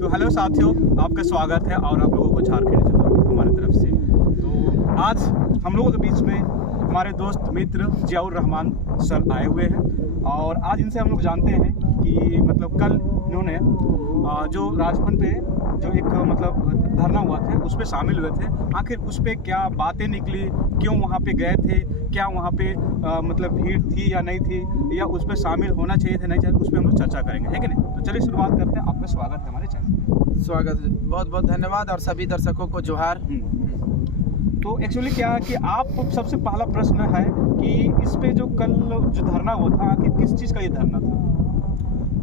तो हेलो साथियों, आपका स्वागत है और आप लोगों को झारखंड जो हमारी तरफ से। तो आज हम लोगों के बीच में हमारे दोस्त मित्र जियाउर रहमान सर आए हुए हैं और आज इनसे हम लोग जानते हैं कि मतलब कल इन्होंने जो राजभवन पे जो एक मतलब धरना हुआ था उस पर शामिल हुए थे। आखिर उस पर क्या बातें निकली, क्यों वहाँ पे गए थे, क्या वहाँ पे मतलब भीड़ थी या नहीं थी, या उस पर शामिल होना चाहिए था नहीं चाहिए, उस पर हम लोग चर्चा करेंगे, है कि नहीं। तो चलिए शुरुआत करते हैं। आपका स्वागत है हमारे चैनल। स्वागत, बहुत बहुत धन्यवाद और सभी दर्शकों को जोहार। तो एक्चुअली क्या है कि आप सबसे पहला प्रश्न है कि इस पे जो कल जो धरना हुआ था आखिर किस चीज़ का ये धरना था।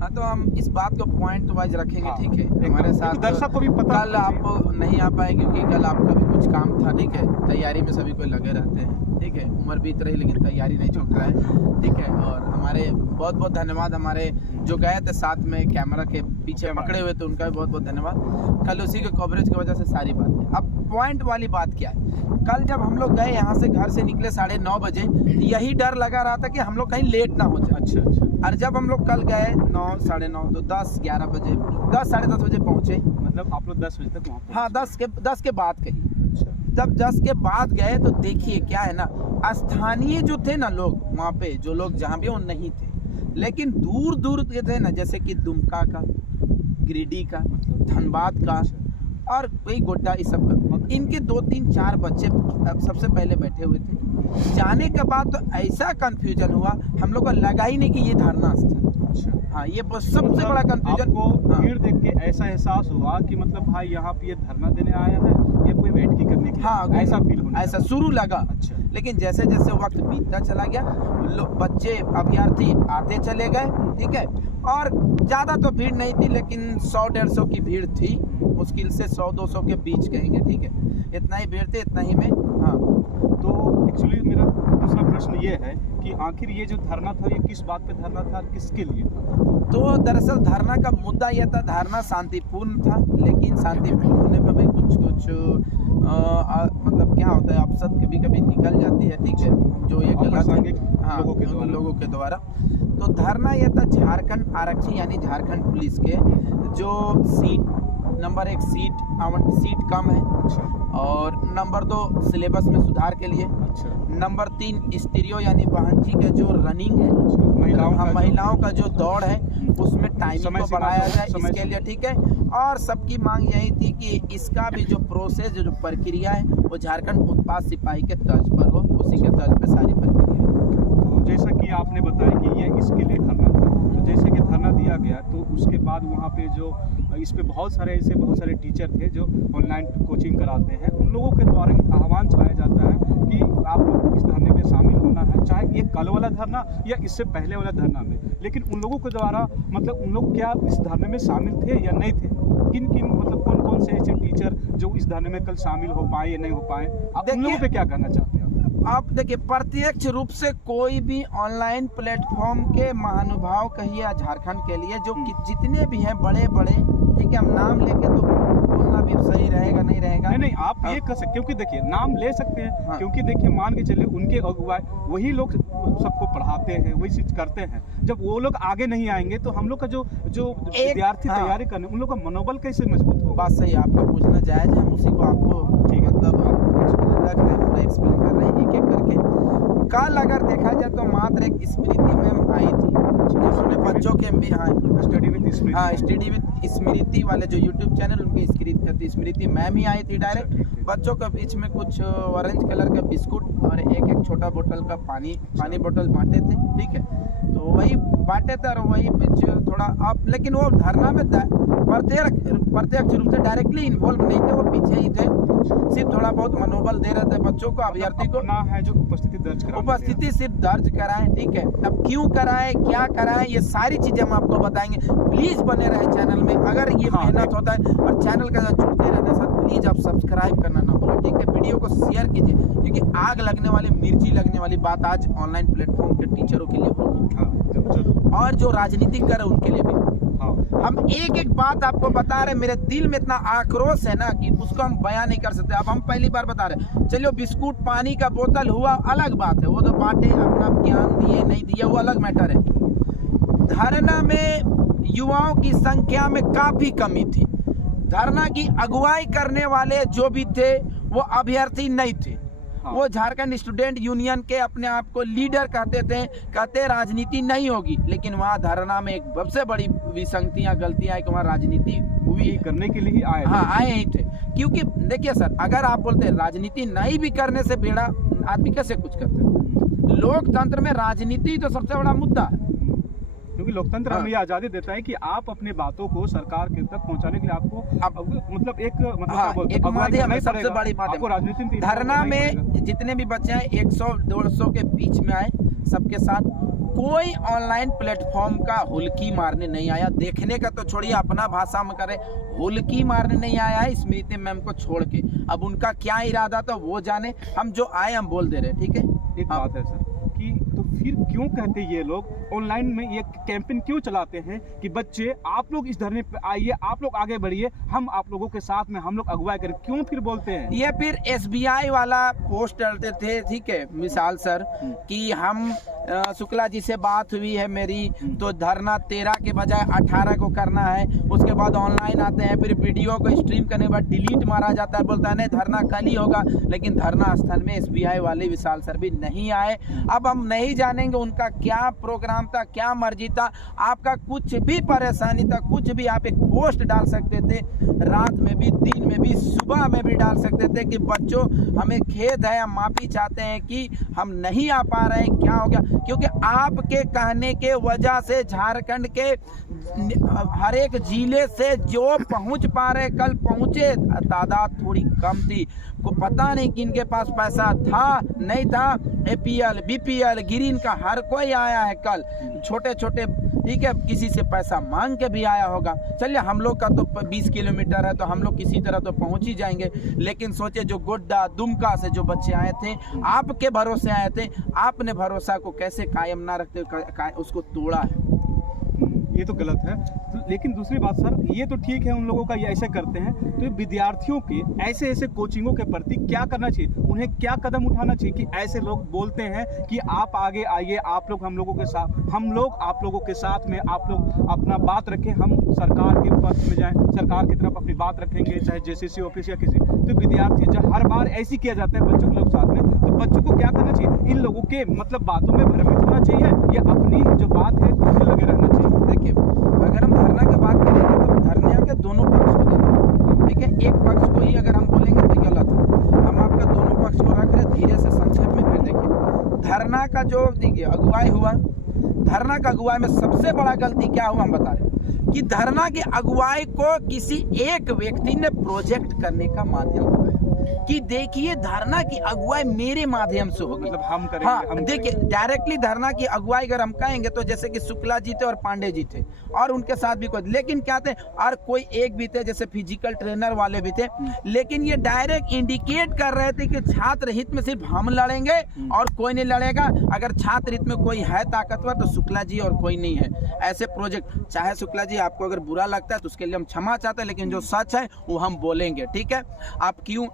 हाँ, तो हम इस बात को पॉइंट वाइज रखेंगे, हाँ, ठीक है। हमारे साथ दर्शक को भी पता कल आप नहीं आ पाए क्योंकि कल आपका भी कुछ काम था, ठीक है। तैयारी में सभी कोई लगे रहते हैं, ठीक है। उम्र बीत रही लेकिन तैयारी नहीं छूट रहा है, ठीक है। और हमारे बहुत बहुत धन्यवाद, हमारे जो गए थे साथ में कैमरा के पीछे पकड़े हुए थे उनका भी बहुत बहुत धन्यवाद। कल उसी के कवरेज की वजह से सारी बातें। अब पॉइंट वाली बात क्या है, कल जब हम लोग गए यहाँ से, घर से निकले 9:30 बजे, यही डर लगा रहा था कि हम लोग कहीं लेट ना हो जाए। अच्छा। और जब हम लोग कल गए 9, 9:30 तो 10, 11 बजे, 10, 10:30 बजे पहुँचे। मतलब आप लोग 10 बजे तक वहाँ पहुँचे? हाँ, 10 के बाद कही। अच्छा। जब 10 के बाद गए तो देखिए क्या है ना, स्थानीय जो थे ना लोग वहाँ पे, जो लोग जहाँ भी वो नहीं थे, लेकिन दूर दूर के थे ना, जैसे कि दुमका का, गिरिडीह का, धनबाद का और कोई गोड्डा, इस सब का। इनके 2, 3, 4 बच्चे सबसे पहले बैठे हुए थे। जाने के बाद तो ऐसा कंफ्यूजन हुआ, हम लोग को लगा ही नहीं कि ये धरना स्थल। हाँ, ये सबसे बड़ा कंफ्यूजन। आपको भीड़ देख के ऐसा एहसास हुआ कि मतलब भाई यहाँ पे ये धरना देने आया है या कोई वेट की करने के लिए? हाँ, ऐसा फील होने ऐसा शुरू लगा। अच्छा। लेकिन जैसे जैसे वक्त बीतता चला गया, बच्चे अभ्यर्थी आते चले गए, ठीक है। और ज़्यादा तो भीड़ नहीं थी, लेकिन 100-150 की भीड़ थी, मुश्किल से 100-200 के बीच कहेंगे, ठीक है। इतना ही भीड़ थी, इतना ही में। हाँ, तो एक्चुअली मेरा दूसरा प्रश्न ये है कि आखिर ये जो धरना था ये किस बात पे धरना था, किसके लिए था? तो दरअसल धरना का मुद्दा यह था, धरना शांतिपूर्ण था, लेकिन शांतिपूर्ण होने पर भी कुछ मतलब क्या होता है, अपशब्द कभी कभी निकल जाती है, ठीक है, जो ये गलत है। हाँ, लोगों के द्वारा। तो धरना यह था झारखंड आरक्षी यानी झारखंड पुलिस के जो नंबर 1 सीट कम है, और नंबर 2 सिलेबस में सुधार के लिए, नंबर 3 स्टीरियो यानी बहन जी का जो रनिंग है, महिलाओं का जो दौड़ है उसमें टाइमिंग को बढ़ाया जाए, इसके लिए, ठीक है। और सबकी मांग यही थी कि इसका भी जो प्रोसेस, जो प्रक्रिया है वो झारखंड उत्पाद सिपाही के तर्ज पर हो, उसी के तर्ज पर सारी प्रक्रिया। तो जैसा कि आपने बताया कि ये इसके लिए धरना था, तो जैसे कि धरना दिया गया तो उसके बाद वहाँ पे जो इस पे बहुत सारे टीचर थे जो ऑनलाइन कोचिंग कराते हैं, उन लोगों के द्वारा एक आह्वान चलाया जाता है कि आप लोग इस धरने में शामिल होना है, चाहे ये कल वाला धरना या इससे पहले वाला धरना में। लेकिन उन लोगों के द्वारा मतलब उन लोग क्या इस धरने में शामिल थे या नहीं थे? किन मतलब कौन से ऐसे टीचर जो इस धरने में कल शामिल हो पाए या नहीं हो पाए, आप उन लोगों पे क्या कहना चाहते हैं? आप देखिए, प्रत्यक्ष रूप से कोई भी ऑनलाइन प्लेटफॉर्म के महानुभाव कहिए झारखंड के लिए, जो कि जितने भी हैं बड़े, ठीक है, हम नाम लेके तो बोलना भी सही रहेगा नहीं रहेगा। नहीं, आप ये कर सकते, क्योंकि देखिए नाम ले सकते हैं। हाँ। क्योंकि देखिए मान के चलिए उनके अगुवाई वही लोग सबको पढ़ाते हैं, वही चीज करते हैं। जब वो लोग आगे नहीं आएंगे तो हम लोग का जो विद्यार्थी तैयारी करने, उन लोग का मनोबल कैसे मजबूत होगा? बात सही, आपका पूछना जायज है, हम उसी को आपको ठीक मतलब रख रहे हैं, पूरा एक्सप्लेन कर रहे हैं एक एक करके। कल अगर देखा जाए तो मात्र एक स्मृति मैम आई थी, जिसमें बच्चों के स्टडी विद स्मृति वाले जो यूट्यूब चैनल, उनकी स्मृति मैम ही आई थी डायरेक्ट। बच्चों के बीच में कुछ ऑरेंज कलर का बिस्कुट और एक छोटा बोतल का पानी बोतल बांटे थे, ठीक है। तो वही बांटे थे और वही कुछ थोड़ा आप, लेकिन वो धरना में प्रत्यक्ष रूप से डायरेक्टली इन्वॉल्व नहीं थे, वो पीछे ही थे, सिर्फ थोड़ा बहुत मनोबल दे रहे थे बच्चों को, अभ्यर्थी को ना है जो उपस्थिति सिर्फ दर्ज कराएं, ठीक है। अब क्यों कराएं, क्या कराएं, ये सारी चीजें हम आपको बताएंगे। प्लीज बने रहे चैनल में, अगर ये मेहनत होता है, और चैनल का जुड़ते रहने साथ प्लीज आप सब्सक्राइब करना ना भूलें, ठीक है। वीडियो को शेयर कीजिए, क्योंकि आग लगने वाली, मिर्ची लगने वाली बात आज ऑनलाइन प्लेटफॉर्म के टीचरों के लिए होगी, और जो राजनीतिक कर उनके लिए भी होगी। हम एक एक बात आपको बता रहे, मेरे दिल में इतना आक्रोश है ना कि उसको हम बयान नहीं कर सकते। अब हम पहली बार बता रहे, चलो बिस्कुट पानी का बोतल हुआ अलग बात है, वो तो बांटे, अपना ज्ञान दिए नहीं दिए वो अलग मैटर है। धरना में युवाओं की संख्या में काफी कमी थी, धरना की अगुवाई करने वाले जो भी थे वो अभ्यर्थी नहीं थे। हाँ। वो झारखंड स्टूडेंट यूनियन के अपने आप को लीडर कहते राजनीति नहीं होगी, लेकिन वहाँ धरना में एक सबसे बड़ी विसंगतियां गलतियां है कि वहाँ राजनीति हुई है। करने के लिए ही आए। हाँ, आए ही थे। क्योंकि देखिए सर, अगर आप बोलते हैं राजनीति नहीं भी करने से बेड़ा आदमी कैसे कुछ कर सकता है। लोकतंत्र में राजनीति तो सबसे बड़ा मुद्दा है, क्योंकि लोकतंत्र हमें ये आजादी देता है कि आप अपने बातों को सरकार के तक पहुंचाने के लिए आपको मतलब एक एक माध्यम है, सबसे बड़ी आपको राजनीति में धरना में जितने भी बच्चे हैं 100-150 के बीच में आए, सबके साथ कोई ऑनलाइन प्लेटफॉर्म का हुल्की मारने नहीं आया। देखने का तो छोड़िए, अपना भाषा में करे, हुल्की मारने नहीं आया है स्मृति मैम को छोड़ के। अब उनका क्या इरादा था वो जाने, हम जो आए हम बोल दे रहे, ठीक है। एक बात है सर कि तो फिर क्यों कहते ये लोग ऑनलाइन में ये कैंपेन क्यों चलाते हैं कि बच्चे आप लोग इस धरने पे आइए, आप लोग आगे बढ़िए, हम आप लोगों के साथ में हम लोग अगुवाई करें, क्यों फिर बोलते हैं ये? फिर SBI वाला पोस्ट डालते थे, ठीक है, मिसाल सर कि हम शुक्ला जी से बात हुई है मेरी, तो धरना 13 के बजाय 18 को करना है। उसके बाद ऑनलाइन आते हैं, फिर वीडियो को स्ट्रीम करने के बाद डिलीट मारा जाता है, बोलता है नहीं धरना कल ही होगा, लेकिन धरना स्थल में SBI वाले विशाल सर भी नहीं आए। अब हम नहीं जानेंगे उनका क्या प्रोग्राम था, क्या मर्जी था। आपका कुछ भी परेशानी था, कुछ भी आप एक पोस्ट डाल सकते थे, रात में भी, दिन में भी, सुबह में भी डाल सकते थे कि बच्चों हमें खेद है, हम माफी चाहते हैं कि हम नहीं आ पा रहे हैं, क्या हो गया। क्योंकि आपके कहने के वजह से झारखंड के हर एक जिले से जो पहुंच पा रहे, कल पहुंचे, तादाद थोड़ी कम थी। को पता नहीं कि इनके पास पैसा था नहीं था। APL BPL ग्रीन का हर कोई आया है कल, छोटे छोटे, ठीक है, किसी से पैसा मांग के भी आया होगा। चलिए हम लोग का तो 20 किलोमीटर है, तो हम लोग किसी तरह तो पहुंच ही जाएंगे। लेकिन सोचे जो गोड्डा दुमका से जो बच्चे आए थे, आपके भरोसे आए थे, आपने भरोसा को कैसे कायम ना रखते उसको तोड़ा है। ये तो गलत है। लेकिन दूसरी बात सर, ये तो ठीक है उन लोगों का ये ऐसे करते हैं, तो विद्यार्थियों के ऐसे ऐसे कोचिंगों के प्रति क्या करना चाहिए, उन्हें क्या कदम उठाना चाहिए कि ऐसे लोग बोलते हैं कि आप आगे आइए, आप लोग हम लोगों के साथ, हम लोग आप लोगों के साथ में, आप लोग अपना बात रखें, हम सरकार के पक्ष में जाएं, सरकार की तरफ अपनी बात रखेंगे, चाहे JCC ऑफिस या किसी। तो विद्यार्थी जब हर बार ऐसे किया जाता है बच्चों के लोग साथ में, तो बच्चों को क्या करना चाहिए? इन लोगों के मतलब बातों में भ्रमित होना चाहिए या अपनी जो बात है उसमें लगे रहना चाहिए? देखिए, अगर हम धरना की बात करेंगे तो धरने के दोनों पक्ष को देंगे, ठीक है। एक पक्ष को ही अगर हम बोलेंगे तो गलत है। हम आपका दोनों पक्ष को रख रहे, धीरे से संक्षेप में फिर देखिए। धरना का जो देखिए अगुवाई हुआ, धरना का अगुवाई में सबसे बड़ा गलती क्या हुआ हम बता रहे कि धरना की अगुवाई को किसी एक व्यक्ति ने प्रोजेक्ट करने का माध्यम बनाया कि देखिए धरना की अगुवाई मेरे माध्यम से होगी, मतलब हम करेंगे। हाँ, देखिए डायरेक्टली धरना की अगुवाई अगर हम कहेंगे तो जैसे कि शुक्ला जी थे और पांडे जी थे और उनके साथ भी कोई, लेकिन क्या थे और कोई एक भी थे जैसे फिजिकल ट्रेनर वाले भी थे, लेकिन ये डायरेक्ट इंडिकेट कर रहे थे कि छात्र हित में सिर्फ हम लड़ेंगे और कोई नहीं लड़ेगा। अगर छात्र हित में कोई है ताकतवर तो शुक्ला जी और कोई नहीं है। ऐसे प्रोजेक्ट, चाहे शुक्ला जी आपको अगर बुरा लगता है तो उसके लिए हम क्षमा चाहते हैं, लेकिन जो सच है वो हम बोलेंगे, ठीक है। आप क्यों,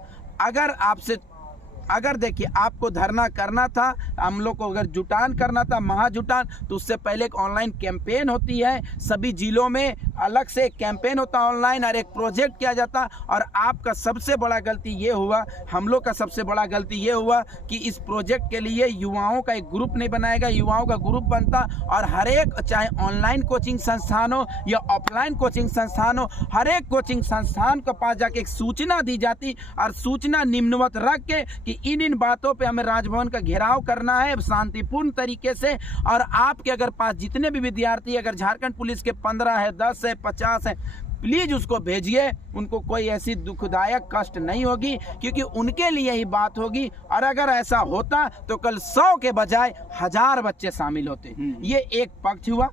अगर देखिए आपको धरना करना था, हम लोग को अगर जुटान करना था, महाजुटान, तो उससे पहले एक ऑनलाइन कैंपेन होती है, सभी जिलों में अलग से एक कैंपेन होता है ऑनलाइन और एक प्रोजेक्ट किया जाता। और आपका सबसे बड़ा गलती ये हुआ, हम लोग का सबसे बड़ा गलती ये हुआ कि इस प्रोजेक्ट के लिए युवाओं का एक ग्रुप नहीं बनाएगा, युवाओं का ग्रुप बनता और हर एक, चाहे ऑनलाइन कोचिंग संस्थान हो या ऑफलाइन कोचिंग संस्थान हो, हर एक कोचिंग संस्थान के पास जाके एक सूचना दी जाती और सूचना निम्नवत रख के कि इन बातों पे हमें राजभवन का घेराव करना है शांतिपूर्ण तरीके से। और आपके अगर पास जितने भी विद्यार्थी, अगर झारखंड पुलिस के 15 है, 10 है, 50 है, प्लीज उसको भेजिए, उनको कोई ऐसी दुखदायक कष्ट नहीं होगी, क्योंकि उनके लिए ही बात होगी। और अगर ऐसा होता तो कल 100 के बजाय 1000 बच्चे शामिल होते। ये एक पक्ष हुआ,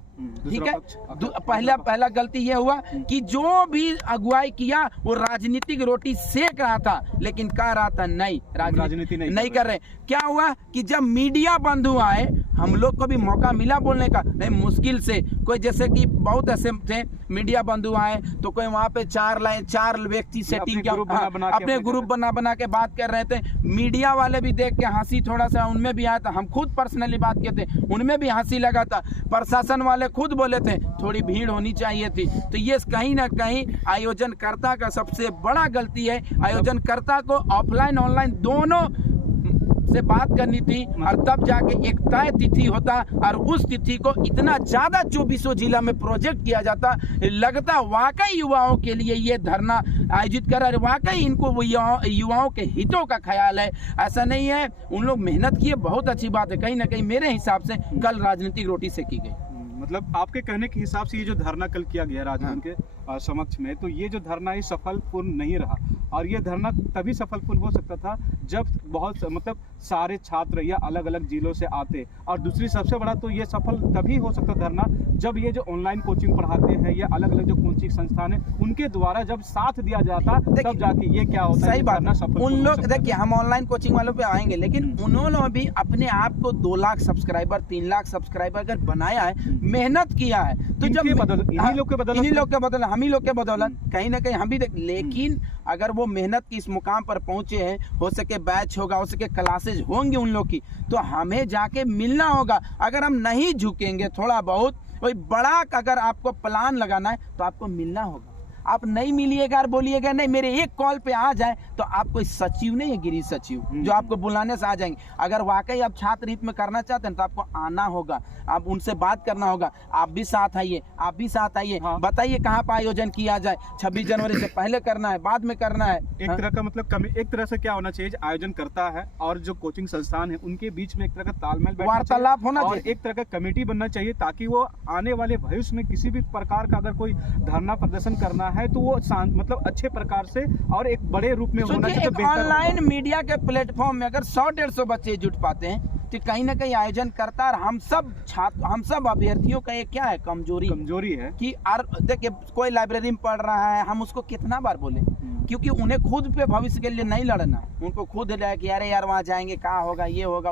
ठीक है। पहला गलती ये हुआ कि जो भी अगुवाई किया वो राजनीतिक रोटी सेक रहा था, लेकिन कह रहा था नहीं, राजनीति नहीं कर रहे। क्या हुआ कि जब मीडिया बंधु आए, हम लोग को भी मौका मिला बोलने का, नहीं मुश्किल से कोई, जैसे कि बहुत ऐसे थे मीडिया बंधु आए तो कोई वहां पे 4 व्यक्ति सेटिंग किया, अपने ग्रुप बना के बात कर रहे थे। मीडिया वाले भी देख के हंसी थोड़ा सा उनमें भी आया था, हम खुद पर्सनली बात किए थे, उनमें भी हंसी लगा था। प्रशासन वाले ने खुद बोले थे थोड़ी भीड़ होनी चाहिए थी। तो ये कहीं ना कहीं आयोजनकर्ता का सबसे बड़ा गलती है। आयोजनकर्ता को ऑफलाइन ऑनलाइन दोनों से बात करनी थी और तब जाके एक तय तिथि होता और उस तिथि को इतना ज्यादा 24 जिला में प्रोजेक्ट किया जाता। लगता वाकई युवाओं के लिए ये धरना आयोजित कर रहे, वाकई इनको वो युवाओं के हितों का ख्याल है। ऐसा नहीं है, उन लोग मेहनत किए, बहुत अच्छी बात है। कहीं ना कहीं मेरे हिसाब से कल राजनीतिक रोटी से की गई। मतलब आपके कहने के हिसाब से ये जो धरना कल किया गया राजभवन के समक्ष में, तो ये जो धरना है सफलपूर्ण नहीं रहा। और ये धरना तभी सफलपूर्ण हो सकता था जब बहुत मतलब सारे छात्र या अलग अलग जिलों से आते। और दूसरी सबसे बड़ा तो ये सफल तभी हो सकता धरना जब ये जो ऑनलाइन कोचिंग पढ़ाते हैं या अलग अलग जो कोचिंग संस्थान है उनके द्वारा जब साथ दिया जाता तब जाके ये क्या होता है। सही बात है। उन लोग देखिए, हम ऑनलाइन कोचिंग वालों पे आएंगे, लेकिन उन्होंने भी अपने आप को 2 लाख सब्सक्राइबर 3 लाख सब्सक्राइबर अगर बनाया है, मेहनत किया है, तो जब इन्हीं लोग के बदौलत हम ही लोग के बदौलत कहीं ना कहीं हम भी लेकिन अगर वो मेहनत की इस मुकाम पर पहुंचे हैं, हो सके बैच होगा, हो सके क्लासेज होंगे उन लोग की, तो हमें जाके मिलना होगा। अगर हम नहीं झुकेंगे थोड़ा बहुत, कोई बड़ा अगर आपको प्लान लगाना है तो आपको मिलना होगा। आप नहीं मिलिएगा और बोलिएगा नहीं मेरे एक कॉल पे आ जाए, तो आप कोई सचिव नहीं है, गिरीश सचिव जो आपको बुलाने से आ जाएंगे। अगर वाकई आप छात्र हित में करना चाहते हैं तो आपको आना होगा, आप उनसे बात करना होगा। आप भी साथ आइए, आप भी साथ आइए। बताइए कहाँ पर आयोजन किया जाए, 26 जनवरी से पहले करना है, बाद में करना है। एक तरह का मतलब एक तरह से क्या होना चाहिए, आयोजन करता है और जो कोचिंग संस्थान है उनके बीच में एक तरह का तालमेल, वार्तालाप होना चाहिए, एक तरह का कमेटी बनना चाहिए, ताकि वो आने वाले भविष्य में किसी भी प्रकार का अगर कोई धरना प्रदर्शन करना है तो वो मतलब अच्छे प्रकार से और एक बड़े रूप में होना चाहिए। ऑनलाइन मीडिया के प्लेटफॉर्म में अगर 100-150 बच्चे जुट पाते हैं तो कहीं ना कहीं आयोजन करता। और हम सब छात्र, हम सब अभ्यर्थियों का एक क्या है, कमजोरी है कि देखिए कोई लाइब्रेरी में पढ़ रहा है, हम उसको कितना बार बोले, क्योंकि उन्हें खुद पे भविष्य के लिए नहीं लड़ना, उनको खुद है कि अरे यार वहाँ जाएंगे क्या होगा, ये होगा।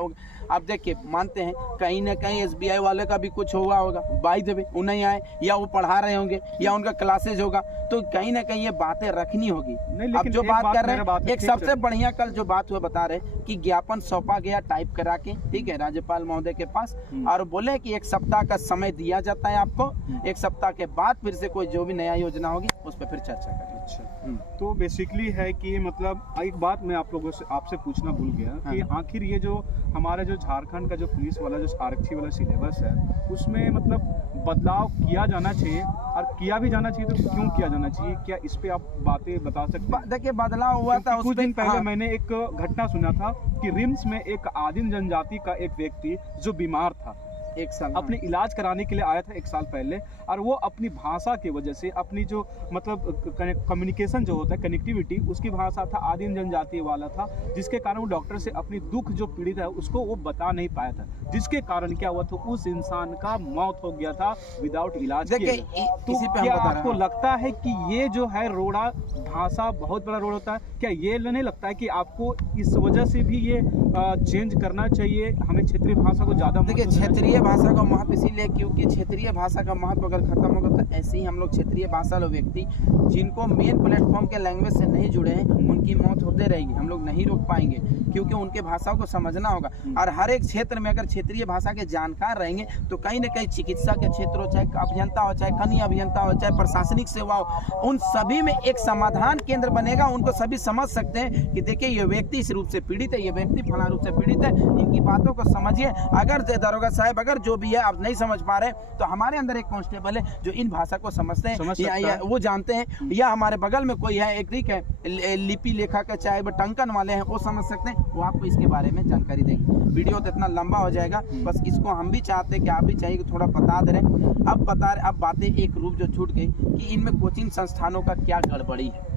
अब देखिए मानते हैं कहीं ना कहीं SBI वाले का भी कुछ हुआ होगा, बाई द वे वो नहीं आए, या वो पढ़ा रहे होंगे या उनका क्लासेज होगा, तो कहीं ना कहीं ये बातें रखनी होगी। अब जो बात कर रहे हैं, एक सबसे बढ़िया कल जो बात हुआ बता रहे कि ज्ञापन सौंपा गया टाइप करा के, ठीक है, राज्यपाल महोदय के पास, और बोले कि 1 सप्ताह का समय दिया जाता है आपको, 1 सप्ताह के बाद फिर से कोई जो भी नया योजना होगी उस पर फिर चर्चा करेंगे। तो बेसिकली है कि मतलब एक बात मैं आप लोगों से आपसे पूछना भूल गया कि आखिर ये जो हमारा जो झारखंड का जो पुलिस वाला जो आरक्षी वाला सिलेबस है उसमें मतलब बदलाव किया जाना चाहिए, और किया भी जाना चाहिए तो क्यों किया जाना चाहिए, क्या इस पे आप बातें बता सकते हैं? देखिए बदलाव हुआ था कुछ दिन पहले मैंने एक घटना सुना था कि रिम्स में एक आदिम जनजाति का एक व्यक्ति जो बीमार था, 1 साल अपने इलाज कराने के लिए आया था 1 साल पहले, और वो अपनी भाषा की वजह से, अपनी जो मतलब कम्युनिकेशन जो होता है, कनेक्टिविटी, उसकी भाषा था आदिम जनजाति वाला था, जिसके कारण वो डॉक्टर से अपनी दुख जो पीड़ित है उसको वो बता नहीं पाया था, जिसके कारण क्या हुआ था, उस इंसान का मौत हो गया था विदाउट इलाज के। तो क्या आपको लगता है कि ये जो है रोड़ा भाषा बहुत बड़ा रोड होता है? क्या ये नहीं लगता है कि आपको इस वजह से भी ये चेंज करना चाहिए, हमें क्षेत्रीय भाषा को ज्यादा? देखिए क्षेत्रीय भाषा का महत्व इसीलिए क्योंकि क्षेत्रीय भाषा का महत्व अगर खत्म होगा तो ऐसे ही हम लोग क्षेत्रीय भाषा वाले व्यक्ति जिनको मेन प्लेटफॉर्म के लैंग्वेज से नहीं जुड़े हैं उनकी मौत होते रहेगी, हम लोग नहीं रोक पाएंगे, क्योंकि उनके भाषाओं को समझना होगा। और हर एक क्षेत्र में अगर क्षेत्रीय भाषा के जानकार रहेंगे तो कहीं ना कहीं चिकित्सा के क्षेत्र हो, चाहे अभियंता हो, चाहे खनिज अभियंता हो, चाहे प्रशासनिक सेवा हो, उन सभी में एक समाधान केंद्र बनेगा। उनको सभी समझ सकते हैं कि देखिए ये व्यक्ति इस रूप से पीड़ित है, ये व्यक्ति फला रूप से पीड़ित है, इनकी बातों को समझिए। अगर दारोगा साहब अगर जो भी है आप नहीं समझ पा रहे तो हमारे अंदर एक कांस्टेबल है जो इन भाषा को समझते हैं या वो जानते हैं, या हमारे बगल में कोई है एक ठीक है लिपि लेखा का चाहे वो टंकन वाले हैं वो समझ सकते हैं, वो आपको इसके बारे में जानकारी देंगे। वीडियो तो इतना लंबा हो जाएगा, बस इसको हम भी चाहते हैं कि आप भी चाहिए कि थोड़ा बता दे रहे। अब बातें एक रूप जो छूट गई कि इनमें कोचिंग संस्थानों का क्या गड़बड़ी है।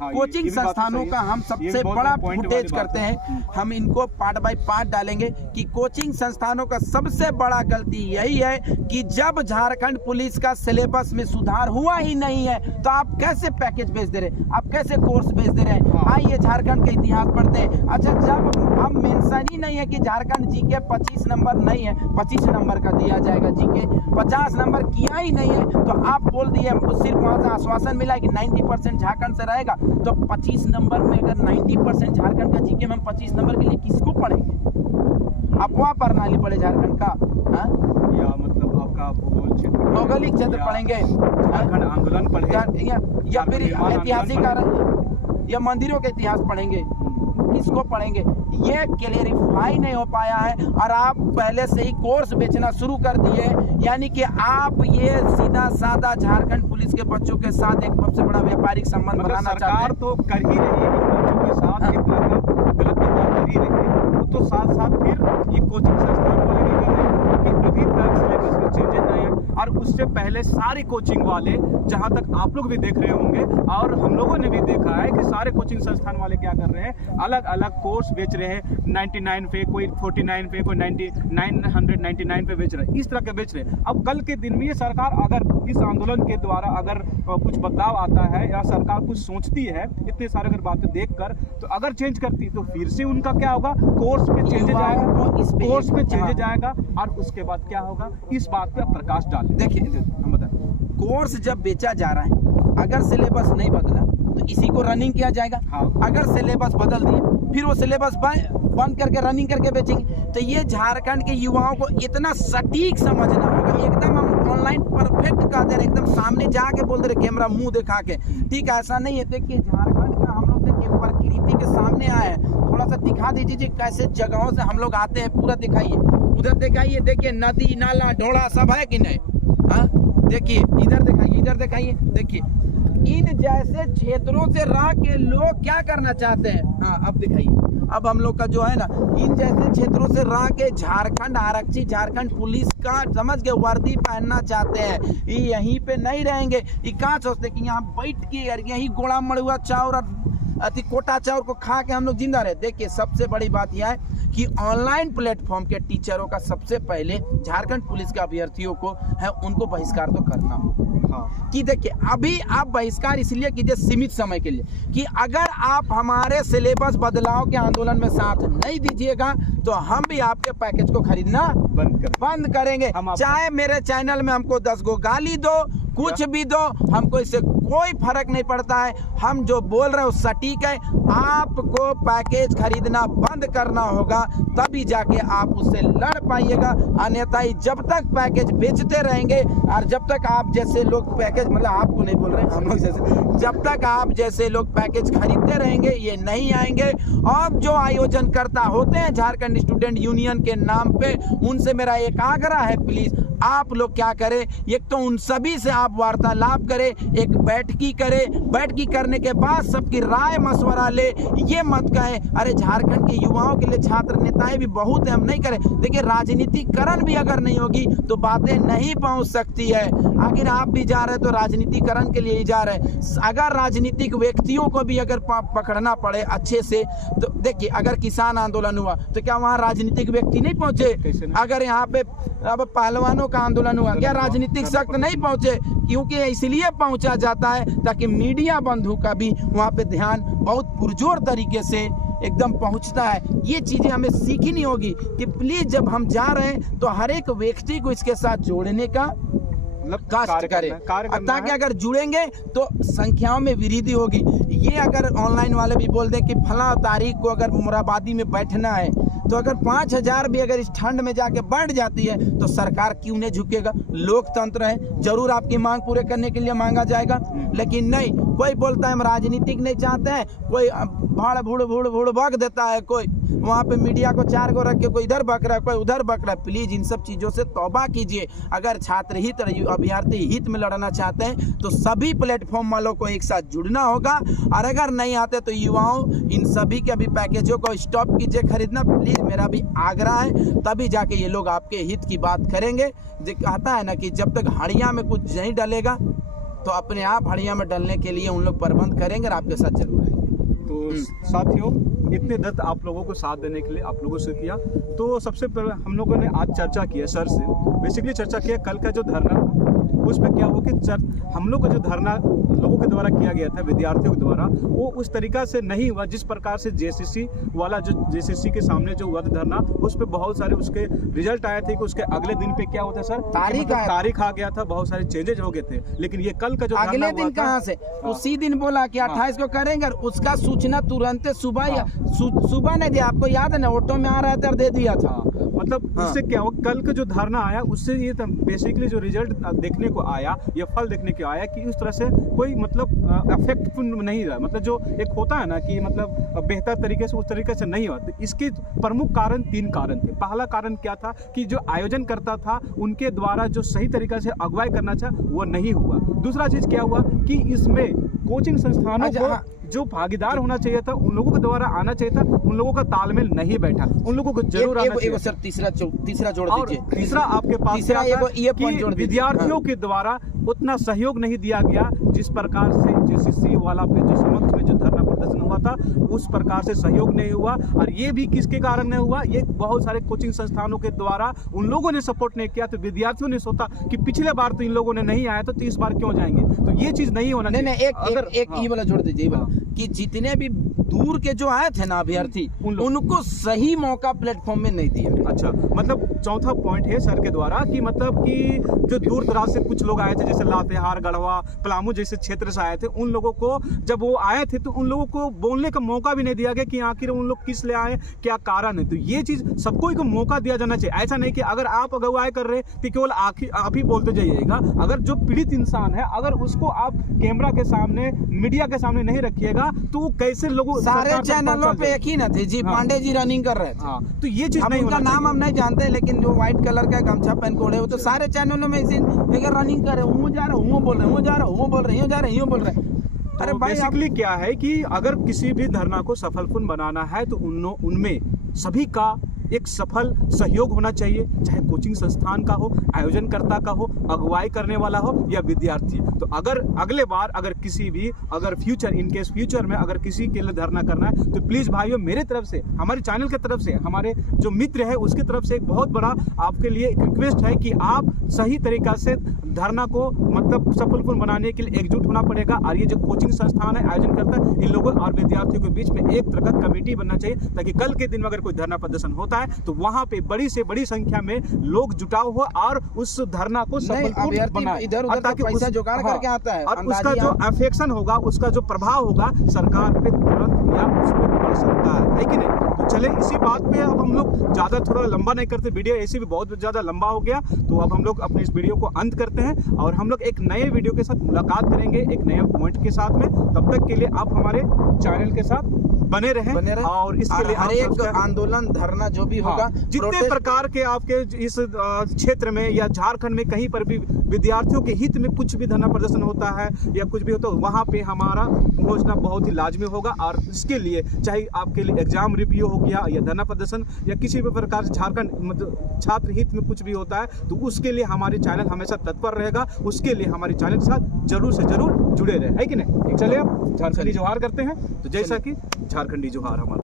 कोचिंग संस्थानों का हम सबसे बड़ा फुटेज करते हैं, हम इनको पार्ट बाय पार्ट डालेंगे कि कोचिंग संस्थानों का सबसे बड़ा गलती यही है कि जब झारखंड पुलिस का सिलेबस में सुधार हुआ ही नहीं है तो आप कैसे पैकेज भेज दे रहे, आप कैसे कोर्स भेज दे रहे हैं। आइए झारखंड का इतिहास पढ़ते हैं। अच्छा, जब हम मेंशन ही नहीं है कि झारखंड जीके 25 नंबर नहीं है, 25 नंबर का दिया जाएगा, जीके 50 नंबर किया ही नहीं है, तो आप बोल दिए सिर्फ वहां से आश्वासन मिला कि 90% झारखंड से रहेगा तो 25 नंबर में अगर 90% झारखंड का जीके में हम 25 नंबर के लिए किसको पढ़ेंगे? अफवाह प्रणाली पढ़े झारखंड का, हाँ? या मतलब आपका भूगोल क्षेत्र, भौगोलिक क्षेत्र पढ़ेंगे, झारखंड आंदोलन पढ़ेंगे, या फिर ऐतिहासिक या मंदिरों के इतिहास पढ़ेंगे, किसको पढ़ेंगे? ये क्लियरिफाई नहीं हो पाया है और आप पहले से ही कोर्स बेचना शुरू कर दिए, यानी कि आप ये सीधा साधा झारखंड पुलिस के बच्चों के साथ एक सबसे बड़ा व्यापारिक संबंध मतलब बनाना चाहते सरकार हैं। तो कर ही रही है बच्चों के साथ एक तरह का गलत व्यवहार कर ही रही है, तो साथ साथ फिर ये कोचिंग संस्थान वाले भी कर रहे हैं कि अभी तक सिलेबस में चेंजेस नहीं है, और उससे पहले सारे कोचिंग वाले, जहां तक आप लोग भी देख रहे होंगे और हम लोगों ने भी देखा है कि सारे कोचिंग संस्थान वाले क्या कर रहे हैं, अलग अलग कोर्स बेच रहे हैं, 99 पे, कोई 49 पे, कोई 999 पे बेच रहे हैं, इस तरह के बेच रहे हैं। अब कल के दिन में ये सरकार अगर इस आंदोलन के द्वारा अगर कुछ बदलाव आता है या सरकार कुछ सोचती है, इतने सारे अगर बातें देखकर, तो अगर चेंज करती तो फिर से उनका क्या होगा, कोर्स पे चेंजेस आएगा, कोर्स पे चेंजेस आएगा, और उसके बाद क्या होगा, इस बात पे प्रकाश डालें। देखिए हम बताएं, कोर्स जब बेचा जा रहा है, अगर सिलेबस नहीं बदला तो इसी को रनिंग किया जाएगा। हाँ। अगर सिलेबस बदल दिए फिर वो सिलेबस बंद करके रनिंग करके बेचेंगे। तो ये झारखंड के युवाओं को इतना सटीक समझना होगा, एकदम हम ऑनलाइन परफेक्ट कहते हैं, एकदम सामने जाके बोल दे रहे कैमरा मुंह दिखा के, ठीक है, ऐसा नहीं है। देखिए झारखंड का हम लोग देखिए प्रकृति के सामने आए हैं, थोड़ा सा दिखा दीजिए जी कैसे जगहों से हम लोग आते हैं, पूरा दिखाइए, उधर दिखाइए, देखिए नदी नाला ढोड़ा सब है कि नहीं, हाँ देखिए, इधर दिखाइए, इधर दिखाइए, देखिए इन जैसे क्षेत्रों से रह के लोग क्या करना चाहते हैं, हाँ अब दिखाइए। अब हम लोग का जो है ना, इन जैसे क्षेत्रों से रह के झारखंड आरक्षित, झारखंड पुलिस का समझ के वर्दी पहनना चाहते हैं, ये यहीं पे नहीं रहेंगे। ये कहाँ सोचते कि यहाँ बैठ के यार यही गोड़ा मड़ुआ चाउर अति कोटा चाउर को खा के हम लोग जिंदा रहे। देखिए सबसे बड़ी बात यह है कि ऑनलाइन प्लेटफॉर्म के टीचरों का सबसे पहले झारखंड पुलिस के अभ्यर्थियों को है, उनको बहिष्कार तो करना हो। हाँ। कि देखिए अभी आप बहिष्कार इसलिए कीजिए सीमित समय के लिए, कि अगर आप हमारे सिलेबस बदलाव के आंदोलन में साथ नहीं दीजिएगा तो हम भी आपके पैकेज को खरीदना बंद करेंगे। चाहे मेरे चैनल में हमको 10 गो गाली दो, कुछ भी दो, हमको इससे कोई फर्क नहीं पड़ता है। हम जो बोल रहे हो सटीक है, आपको पैकेज खरीदना बंद करना होगा, तभी जाके आप उससे लड़ पाइएगा। अन्यथा जब तक पैकेज बेचते रहेंगे और जब तक आप जैसे लोग पैकेज, मतलब आपको नहीं बोल रहे, हम लोग जैसे, जब तक आप जैसे लोग पैकेज खरीदते रहेंगे ये नहीं आएंगे। और जो आयोजनकर्ता होते हैं झारखंड स्टूडेंट यूनियन के नाम पे, उनसे मेरा एक आग्रह है, प्लीज आप लोग क्या करें, एक तो उन सभी से आप वार्तालाप करें, एक बैठकी करें, बैठकी करने के बाद सबकी राय मशवरा ले। ये मत कहें अरे झारखंड के युवाओं के लिए छात्र नेताएं भी बहुत है, हम नहीं करें। देखिए राजनीतिकरण भी अगर नहीं होगी तो बातें नहीं पहुंच सकती है। आखिर आप भी जा रहे तो राजनीतिकरण के लिए ही जा रहे हैं। अगर राजनीतिक व्यक्तियों को भी अगर पकड़ना पड़े अच्छे से, तो देखिए अगर किसान आंदोलन हुआ तो क्या वहाँ राजनीतिक व्यक्ति नहीं पहुंचे? अगर यहाँ पे अब पहलवानों का आंदोलन हुआ, क्या राजनीतिक शक्ति नहीं पहुंचे? क्योंकि इसलिए पहुंचा जाता है ताकि मीडिया बंधु का भी वहाँ पे ध्यान बहुत पुरजोर तरीके से एकदम पहुंचता है। ये चीजें हमें सीखनी होगी कि प्लीज जब हम जा रहे हैं तो हर एक व्यक्ति को इसके साथ जोड़ने का कास्ट करें, ताकि अगर जुड़ेंगे तो संख्याओं में वृद्धि होगी। ये अगर ऑनलाइन वाले भी बोल दें कि फला तारीख को अगर मुराबादी में बैठना है, तो अगर 5000 भी अगर इस ठंड में जाके बढ़ जाती है तो सरकार क्यों नहीं झुकेगा? लोकतंत्र है, जरूर आपकी मांग पूरे करने के लिए मांगा जाएगा। लेकिन नहीं, कोई बोलता है हम राजनीतिक नहीं चाहते हैं, कोई भाड़ भूड़ भूड़ भूड़ बक देता है, कोई वहाँ पे मीडिया को 4 गो रख के कोई इधर बक रहा है, कोई उधर बक रहा है। प्लीज इन सब चीजों से तौबा कीजिए। अगर छात्र हित, अभ्यर्थी हित में लड़ना चाहते हैं तो सभी प्लेटफॉर्म वालों को एक साथ जुड़ना होगा। और अगर नहीं आते तो युवाओं इन सभी के भी पैकेजों को स्टॉप कीजिए खरीदना, प्लीज मेरा भी आग्रह है। तभी जाके ये लोग आपके हित की बात करेंगे। जो कहता है ना कि जब तक हड़िया में कुछ नहीं डलेगा तो अपने आप हड़िया में डलने के लिए उन लोग प्रबंध करेंगे और आपके साथ जरूर आएंगे। तो साथियों, इतने दर्द आप लोगों को साथ देने के लिए आप लोगों से किया। तो सबसे पहले हम लोगों ने आज चर्चा की है सर से, बेसिकली चर्चा किया कल का जो धरना था उस पर क्या हुआ कि हम लोग का जो धरना लोगों के द्वारा किया गया था, विद्यार्थियों के द्वारा, वो उस तरीका से नहीं हुआ जिस प्रकार से जेसीसी वाला, जो जेसीसी के सामने जो हुआ था धरना, उस पर बहुत सारे उसके रिजल्ट आए थे कि उसके अगले दिन पे क्या होता है सर, तारीख आ गया था, बहुत सारे चेंजेज हो गए थे। लेकिन ये कल का जो अगले दिन कहाँ से, उसी दिन बोला कि 28 को करेंगे, उसका सूचना तुरंत सुबह नहीं दिया। आपको याद है ना, ऑटो में आ रहा था, दे दिया था। मतलब उससे क्या हुआ, कल का जो धरना आया उससे ये बेसिकली जो रिजल्ट देखने को आया, ये फल देखने को आया कि उस तरह से कोई मतलब इफेक्टफुल नहीं रहा। मतलब जो एक होता है ना कि मतलब बेहतर तरीके से, उस तरीके से नहीं हुआ। तो इसके प्रमुख कारण 3 कारण थे। पहला कारण क्या था कि जो आयोजन करता था उनके द्वारा जो सही तरीके से अगुवाई करना था वो नहीं हुआ। दूसरा चीज क्या हुआ कि इसमें कोचिंग संस्थानों को जो भागीदार होना चाहिए था, उन लोगों के द्वारा आना चाहिए था, उन लोगों का तालमेल नहीं बैठा। उन लोगों को जरूर आना चाहिए। सर तीसरा जोड़ दीजिए। तीसरा आपके पास विद्यार्थियों के द्वारा उतना सहयोग नहीं दिया गया जिस प्रकार से जेसीसी वाला पे जो समक्ष में जो धरना प्रदर्शन हुआ था, उस प्रकार से सहयोग नहीं हुआ। और ये भी किसके कारण नहीं हुआ, ये बहुत सारे कोचिंग संस्थानों के द्वारा उन लोगों ने सपोर्ट नहीं किया। तो विद्यार्थियों ने सोचा कि पिछले बार तो इन लोगों ने नहीं आया, तो इस बार क्यों जाएंगे। तो ये चीज नहीं होना चाहिए। एक ये वाला जोड़ दीजिए कि जितने भी दूर के जो आए थे ना अभ्यर्थी, उनको सही मौका प्लेटफॉर्म में नहीं दिया। अच्छा, मतलब चौथा पॉइंट है सर के द्वारा कि मतलब कि जो दूर दराज से कुछ लोग आए थे, जैसे लातेहार, गढ़वा, पलामू जैसे क्षेत्र से आए थे, उन लोगों को जब वो आए थे तो उन लोगों को बोलने का मौका भी नहीं दिया गया कि आखिर उन लोग किस लिए आए, क्या कारण है। तो ये चीज सबको को मौका दिया जाना चाहिए। ऐसा नहीं कि अगर आप अगुवाई कर रहे तो केवल आप ही बोलते जाइएगा। अगर जो पीड़ित इंसान है, अगर उसको आप कैमरा के सामने, मीडिया के सामने नहीं रखिएगा तो वो कैसे लोगों, सारे चैनलों पे एक ही ना थे जी, पांडे जी रनिंग कर रहे थे। तो ये चीज नहीं उनका नाम हम नहीं जानते, लेकिन जो व्हाइट कलर का गमछा पहन के ओढ़े हो, तो सारे चैनलों में इसी रनिंग कर रहे, हूँ जा रहा हूँ बोल रहे, हूँ जा रहा हूँ बोल रहे, हूँ जा रहे, हूँ बोल रहे। अरे बेसिकली क्या है कि अगर किसी भी धरना को सफलपूर्ण बनाना है तो उनमें सभी का एक सफल सहयोग होना चाहिए, चाहे कोचिंग संस्थान का हो, आयोजनकर्ता का हो, अगुवाई करने वाला हो या विद्यार्थी। तो अगर अगले बार अगर किसी भी फ्यूचर में अगर किसी के लिए धरना करना है तो प्लीज भाइयों, मेरे तरफ से, हमारे चैनल की तरफ से, हमारे जो मित्र है उसकी तरफ से एक बहुत बड़ा आपके लिए एक रिक्वेस्ट है कि आप सही तरीका से धरना को मतलब सफलपूर्ण बनाने के लिए एकजुट होना पड़ेगा। और ये जो कोचिंग संस्थान है, आयोजन करता है, इन लोगों और विद्यार्थियों के बीच में एक तरह का कमेटी बनना चाहिए, ताकि कल के दिन में अगर कोई धरना प्रदर्शन होता है तो वहां पे बड़ी से बड़ी संख्या में लोग जुटाव हो और उस धरना को सफलपूर्ण बनाए। इधर ताकि पैसा जुगाड़ करके आता है, और उसका जो अफेक्शन होगा, उसका जो प्रभाव होगा सरकार पे तुरंत या उस पर पड़ सकता है कि नहीं। तो चले इसी बात पे अब हम लोग ज्यादा थोड़ा लंबा नहीं करते, वीडियो ऐसे भी बहुत ज्यादा लंबा हो गया। तो अब हम लोग अपने इस वीडियो को अंत करते हैं और हम लोग एक नए वीडियो के साथ मुलाकात करेंगे, एक नए पॉइंट के साथ में। तब तक के लिए आप हमारे चैनल के साथ बने रहें। और इसके लिए हर एक आंदोलन, धरना जो भी होगा, जितने प्रकार के आपके इस क्षेत्र में या झारखंड में कहीं पर भी विद्यार्थियों के हित में कुछ भी धरना प्रदर्शन होता है या कुछ भी होता है, वहाँ पे हमारा पहुँचना बहुत ही लाजमी होगा। और इसके लिए चाहे आपके लिए एग्जाम रिव्यू हो गया या धरना प्रदर्शन या किसी भी प्रकार से झारखंड मतलब छात्र हित में कुछ भी होता है, तो उसके लिए हमारे चैनल हमेशा तत्पर रहेगा। उसके लिए हमारे चैनल के साथ जरूर से जरूर जुड़े रहे, है कि नहीं। चलिए अब झारखंडी जोहार करते हैं। तो जैसा कि झारखंडी जोहार हमारा